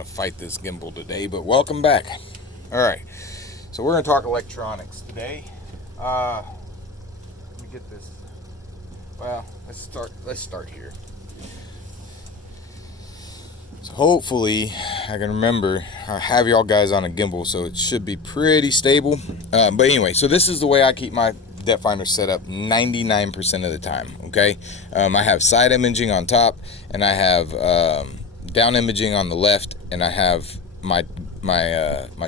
gonna fight this gimbal today, but welcome back. All right, so we're gonna talk electronics today. Let me get this. Well, let's start here. So hopefully I can remember. I have y'all guys on a gimbal, so it should be pretty stable. But anyway, so this is the way I keep my depth finder set up 99% of the time. Okay, I have side imaging on top, and I have down imaging on the left, and I have my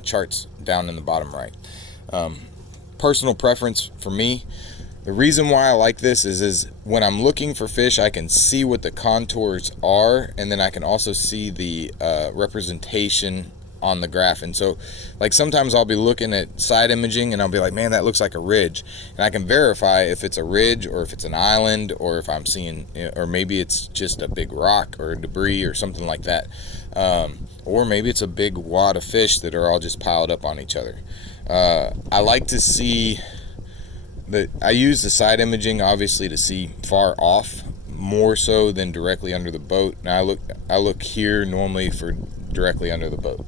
charts down in the bottom right. Personal preference for me. The reason why I like this is when I'm looking for fish, I can see what the contours are, and then I can also see the representation on the graph. And so, like, sometimes I'll be looking at side imaging and I'll be like, man, that looks like a ridge, and I can verify if it's a ridge or if it's an island, or if I'm seeing, or maybe it's just a big rock or debris or something like that, or maybe it's a big wad of fish that are all just piled up on each other. I like to see I use the side imaging obviously to see far off more so than directly under the boat. Now I look here normally for directly under the boat.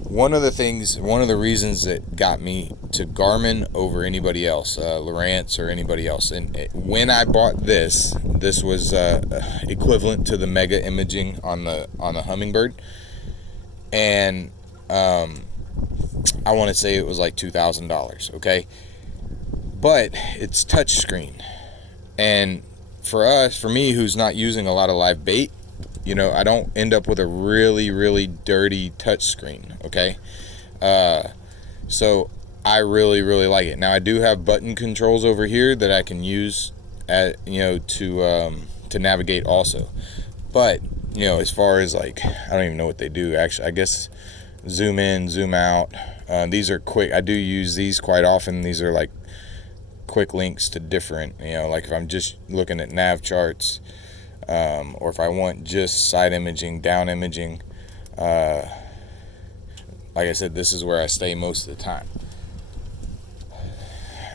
One of the reasons that got me to Garmin over anybody else, Lowrance or anybody else, and when I bought this was equivalent to the Mega imaging on the Humminbird, and I want to say it was like $2,000. Okay. But it's touchscreen, and for me, who's not using a lot of live bait, I don't end up with a really, really dirty touchscreen. Okay, so I really, really like it. Now I do have button controls over here that I can use to navigate also, but as far as, like, I don't even know what they do actually. I guess zoom in, zoom out. These are quick. I do use these quite often. These are like quick links to different, like if I'm just looking at nav charts, or if I want just side imaging, down imaging, like I said, this is where I stay most of the time.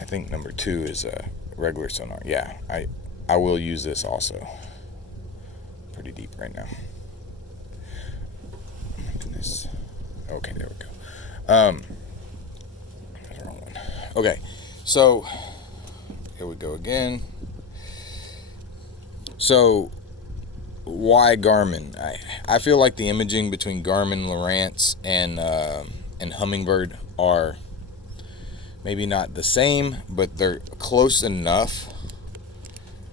I think number 2 is a regular sonar. Yeah, I will use this also. Pretty deep right now. Oh my goodness. Okay, there we go. That's the wrong one. Okay, so here we go again. So why Garmin? I feel like the imaging between Garmin, Lowrance, and Humminbird are maybe not the same, but they're close enough.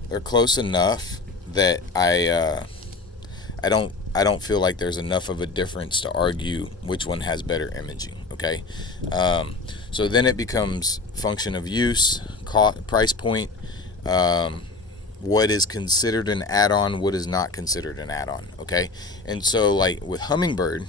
They're close enough that I don't feel like there's enough of a difference to argue which one has better imaging. Okay, so then it becomes function of use, price point, what is considered an add-on, what is not considered an add-on. Okay, and so, like with Humminbird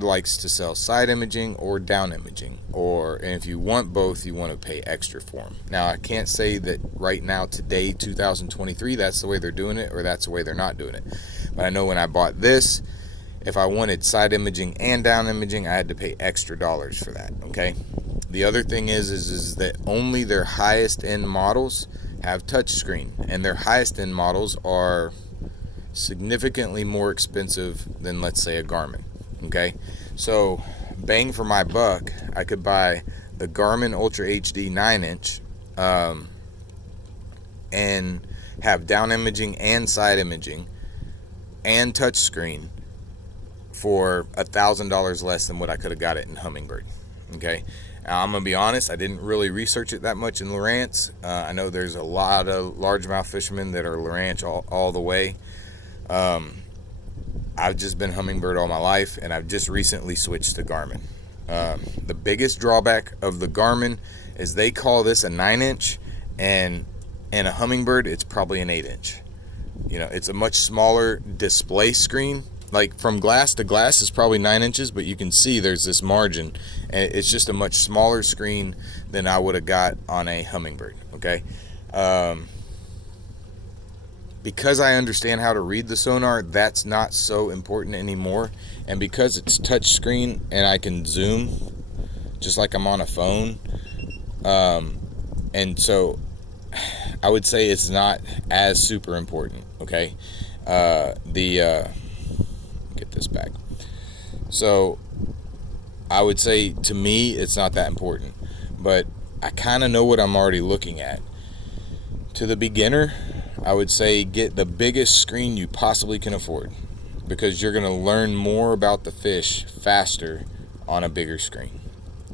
likes to sell side imaging or down imaging, and if you want both, you want to pay extra for them. Now, I can't say that right now, today, 2023, that's the way they're doing it, or that's the way they're not doing it. But I know when I bought this, if I wanted side imaging and down imaging, I had to pay extra dollars for that. Okay. The other thing is that only their highest end models have touchscreen, and their highest end models are significantly more expensive than, let's say, a Garmin. Okay, so bang for my buck, I could buy the Garmin Ultra HD 9-inch and have down imaging and side imaging and touchscreen for $1,000 less than what I could have got it in Humminbird. Okay, now I'm gonna be honest, I didn't really research it that much in Lowrance. I know there's a lot of largemouth fishermen that are Lowrance all the way. I've just been Humminbird all my life, and I've just recently switched to Garmin. The biggest drawback of the Garmin is they call this a 9-inch, and a Humminbird, it's probably an 8-inch. It's a much smaller display screen. Like, from glass to glass is probably 9 inches, but you can see there's this margin, and it's just a much smaller screen than I would have got on a Humminbird. Okay. Because I understand how to read the sonar, that's not so important anymore. And because it's touch screen and I can zoom just like I'm on a phone, and so I would say it's not as super important. Okay, get this back. So I would say, to me, it's not that important, but I kind of know what I'm already looking at. To the beginner, I would say get the biggest screen you possibly can afford, because you're going to learn more about the fish faster on a bigger screen.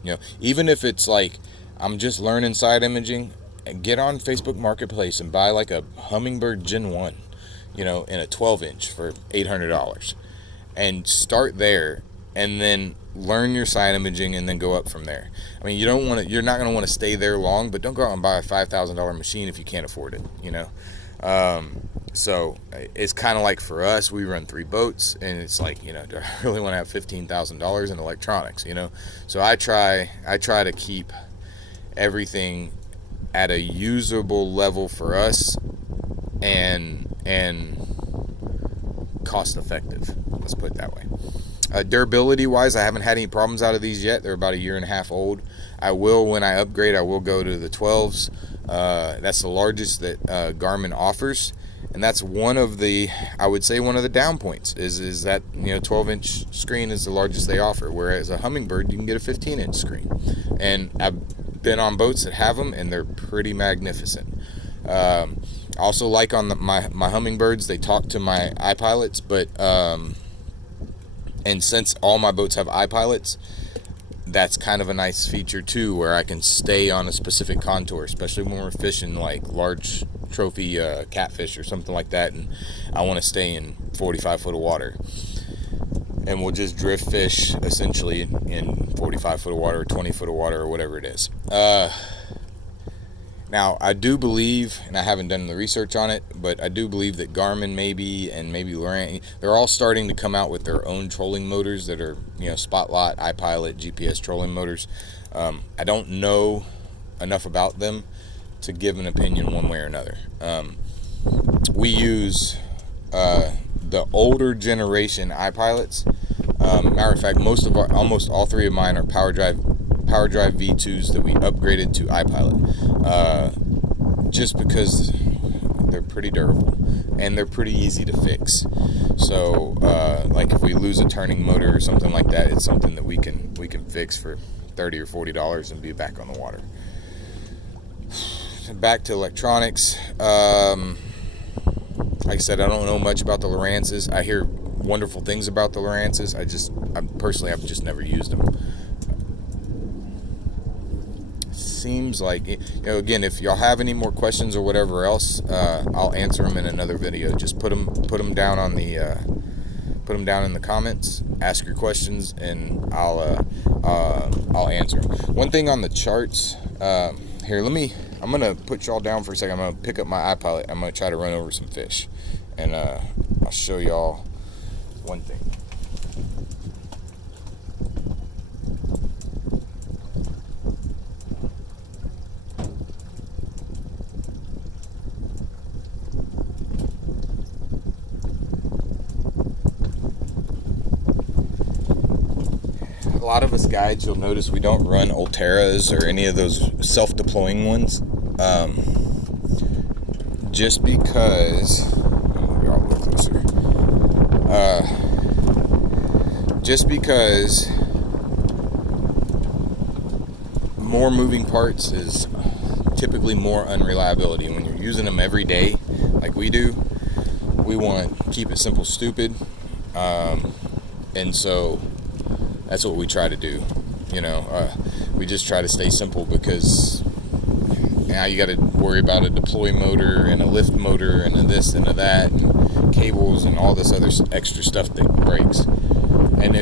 You know, even if it's like, I'm just learning side imaging, get on Facebook Marketplace and buy like a Humminbird Gen 1, you know, in a 12-inch for $800, and start there, and then learn your side imaging and then go up from there. I mean, you're not going to want to stay there long, but don't go out and buy a $5,000 machine if you can't afford it, you know. So it's kind of like, for us, we run 3 boats, and it's like, you know, do I really want to have $15,000 in electronics, you know? So I try to keep everything at a usable level for us, and cost effective, let's put it that way. Durability wise, I haven't had any problems out of these yet. They're about 1.5 years old. I will, when I upgrade, I will go to the 12s. That's the largest that Garmin offers, and that's one of the, I would say, one of the down points is that, you know, 12-inch screen is the largest they offer, whereas a Humminbird, you can get a 15-inch screen. And I've been on boats that have them, and they're pretty magnificent. Also, like on my Humminbirds, they talk to my iPilots, but and since all my boats have iPilots, that's kind of a nice feature too, where I can stay on a specific contour, especially when we're fishing like large trophy catfish or something like that, and I want to stay in 45 foot of water, and we'll just drift fish essentially in 45 foot of water or 20 foot of water or whatever it is. Now, I do believe, and I haven't done the research on it, but I do believe that Garmin and maybe Lowrance, they're all starting to come out with their own trolling motors that are, you know, Spotlight, iPilot, GPS trolling motors. I don't know enough about them to give an opinion one way or another. We use the older generation iPilots. Matter of fact, almost all 3 of mine are PowerDrive V2s that we upgraded to iPilot, just because they're pretty durable and they're pretty easy to fix. So like if we lose a turning motor or something like that, it's something that we can fix for $30 or $40 and be back on the water. Back to electronics. Like I said, I don't know much about the Lowrances. I hear wonderful things about the Lowrances. I've just never used them. Seems like, you know, again, if y'all have any more questions or whatever else, I'll answer them in another video. Just put them down on the put them down in the comments, ask your questions, and I'll answer them. One thing on the charts, here, I'm gonna put y'all down for a second. I'm gonna pick up my iPilot. I'm gonna try to run over some fish, and I'll show y'all one thing. A lot of us guides, you'll notice we don't run Ulteras or any of those self-deploying ones, just because, more moving parts is typically more unreliability. When you're using them every day like we do, we want to keep it simple, stupid, and so that's what we try to do. You know, we just try to stay simple, because now you got to worry about a deploy motor and a lift motor and a this and a that, and cables and all this other extra stuff that breaks. And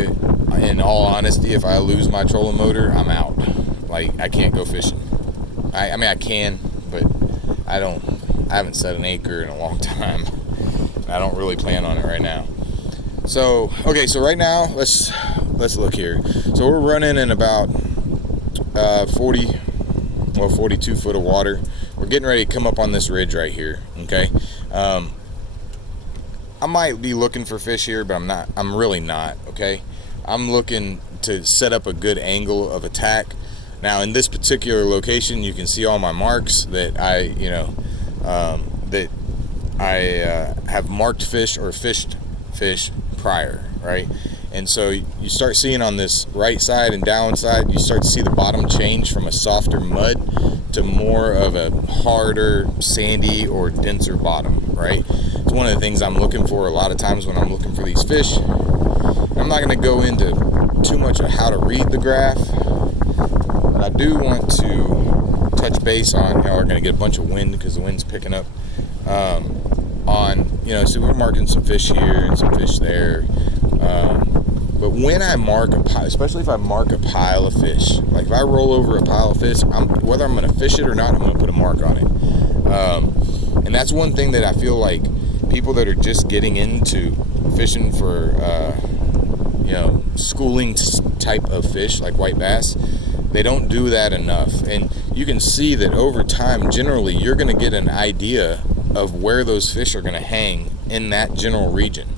in all honesty, if I lose my trolling motor, I'm out. Like, I can't go fishing. I mean, I can, but I haven't set an anchor in a long time. I don't really plan on it right now. So, okay, so right now, let's look here. So we're running in about 42 foot of water. We're getting ready to come up on this ridge right here, okay? I might be looking for fish here, but I'm really not, okay? I'm looking to set up a good angle of attack. Now, in this particular location, you can see all my marks that I have marked fish or fished fish prior, right? And so you start seeing on this right side and down side, you start to see the bottom change from a softer mud to more of a harder, sandy or denser bottom, right? It's one of the things I'm looking for a lot of times when I'm looking for these fish. I'm not going to go into too much of how to read the graph, but I do want to touch base on, we're going to get a bunch of wind because the wind's picking up, so we're marking some fish here and some fish there. But when I mark a pile, especially if I mark a pile of fish, like if I roll over a pile of fish, whether I'm going to fish it or not, I'm going to put a mark on it. And that's one thing that I feel like people that are just getting into fishing for, schooling type of fish like white bass, they don't do that enough. And you can see that over time, generally, you're going to get an idea of where those fish are going to hang in that general region.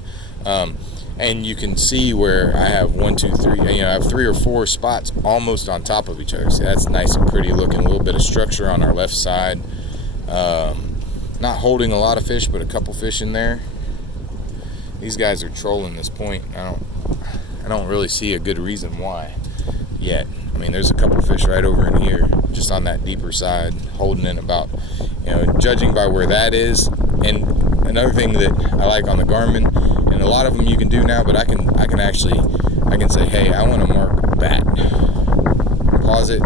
And you can see where I have 1, 2, 3, I have 3 or 4 spots almost on top of each other. See, that's nice and pretty looking. A little bit of structure on our left side. Not holding a lot of fish, but a couple fish in there. These guys are trolling this point. I don't really see a good reason why yet. I mean, there's a couple fish right over in here, just on that deeper side, holding in about, judging by where that is. And another thing that I like on the Garmin, and a lot of them you can do now, but I can say, hey, I want to mark that. Pause it,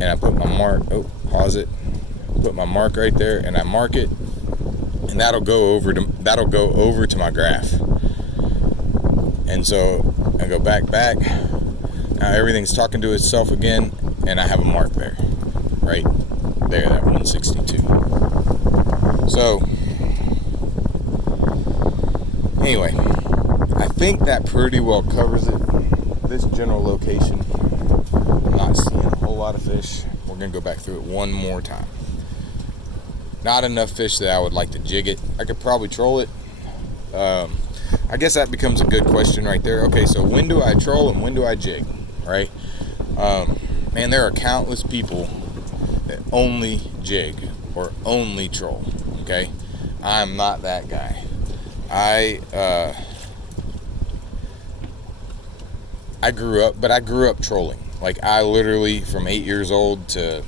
and I put my mark. Pause it. Put my mark right there, and I mark it, and that'll go over to my graph. And so I go back. Now everything's talking to itself again, and I have a mark there, right there, that 162. So anyway, I think that pretty well covers it. This general location, I'm not seeing a whole lot of fish. We're gonna go back through it one more time. Not enough fish that I would like to jig it. I could probably troll it. I guess that becomes a good question right there. Okay, so when do I troll and when do I jig, right? Man, there are countless people that only jig or only troll, okay? I'm not that guy. I grew up trolling. Like, I literally, from 8 years old to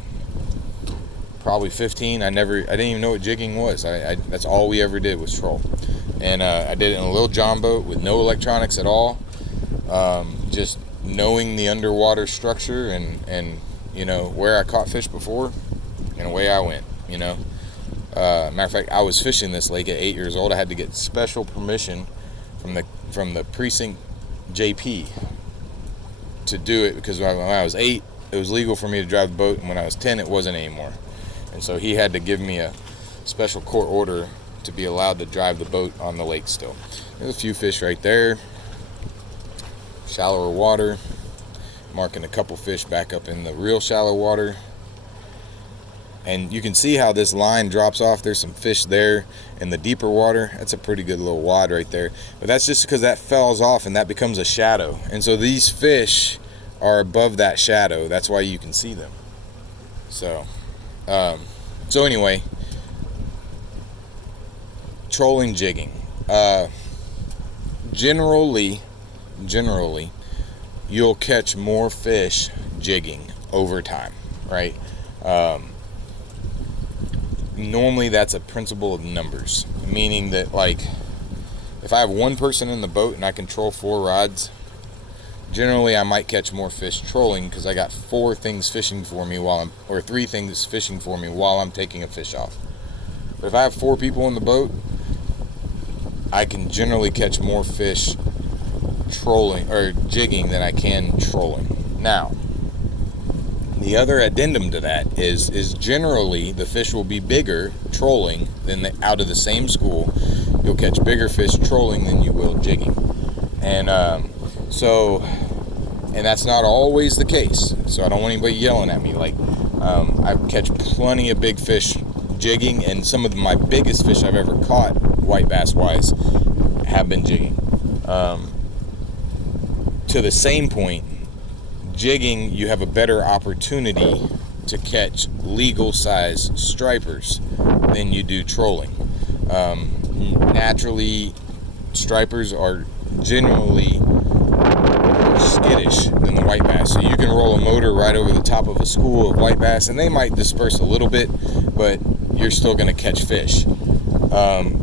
probably 15, I didn't even know what jigging was. That's all we ever did was troll. And I did it in a little John boat with no electronics at all. Just knowing the underwater structure and where I caught fish before, and away I went. Matter of fact, I was fishing this lake at 8 years old. I had to get special permission from the precinct JP to do it, because when I was 8, it was legal for me to drive the boat, and when I was 10, it wasn't anymore. And so he had to give me a special court order to be allowed to drive the boat on the lake still. There's a few fish right there. Shallower water. Marking a couple fish back up in the real shallow water. And you can see how this line drops off. There's some fish there in the deeper water. That's a pretty good little wad right there. But that's just because that falls off and that becomes a shadow. And so these fish are above that shadow. That's why you can see them. So anyway, trolling, jigging. Generally, you'll catch more fish jigging over time, right? Normally that's a principle of numbers, meaning that, like, if I have one person in the boat and I control 4 rods, generally I might catch more fish trolling because I got 4 things fishing for me or 3 things fishing for me while I'm taking a fish off. But if I have 4 people in the boat, I can generally catch more fish trolling or jigging than I can trolling. Now, the other addendum to that is generally the fish will be bigger trolling than out of the same school. You'll catch bigger fish trolling than you will jigging. And and that's not always the case. So I don't want anybody yelling at me. Like, I catch plenty of big fish jigging, and some of my biggest fish I've ever caught, white bass wise, have been jigging. To the same point, jigging, you have a better opportunity to catch legal size stripers than you do trolling. naturally, stripers are generally more skittish than the white bass. So you can roll a motor right over the top of a school of white bass, and they might disperse a little bit, but you're still going to catch fish.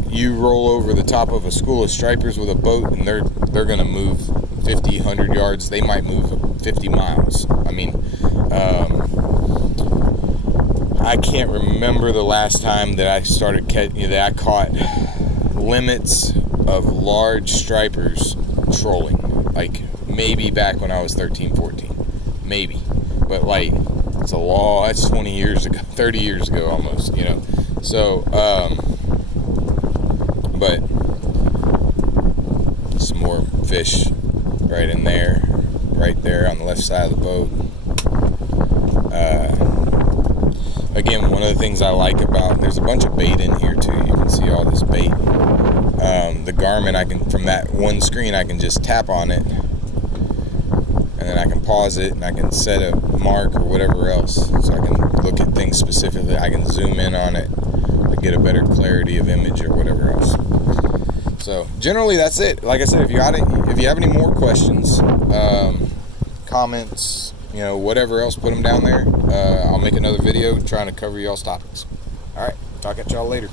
You roll over the top of a school of stripers with a boat, and they're going to move 50, 100 yards. They might move 50 miles. I mean, I can't remember the last time that I started that I caught limits of large stripers trolling. Like maybe back when I was 13, 14, maybe. But like that's 20 years ago, 30 years ago almost, you know. So, but some more fish right in there, right there on the left side of the boat. Again, one of the things I like about, there's a bunch of bait in here too. You can see all this bait. The Garmin, from that one screen, I can just tap on it, and then I can pause it, and I can set a mark or whatever else, so I can look at things specifically. I can zoom in on it to get a better clarity of image or whatever else. So generally, that's it. Like I said, if you have any more questions, comments, you know, whatever else, put them down there. I'll make another video trying to cover y'all's topics. All right, talk at y'all later.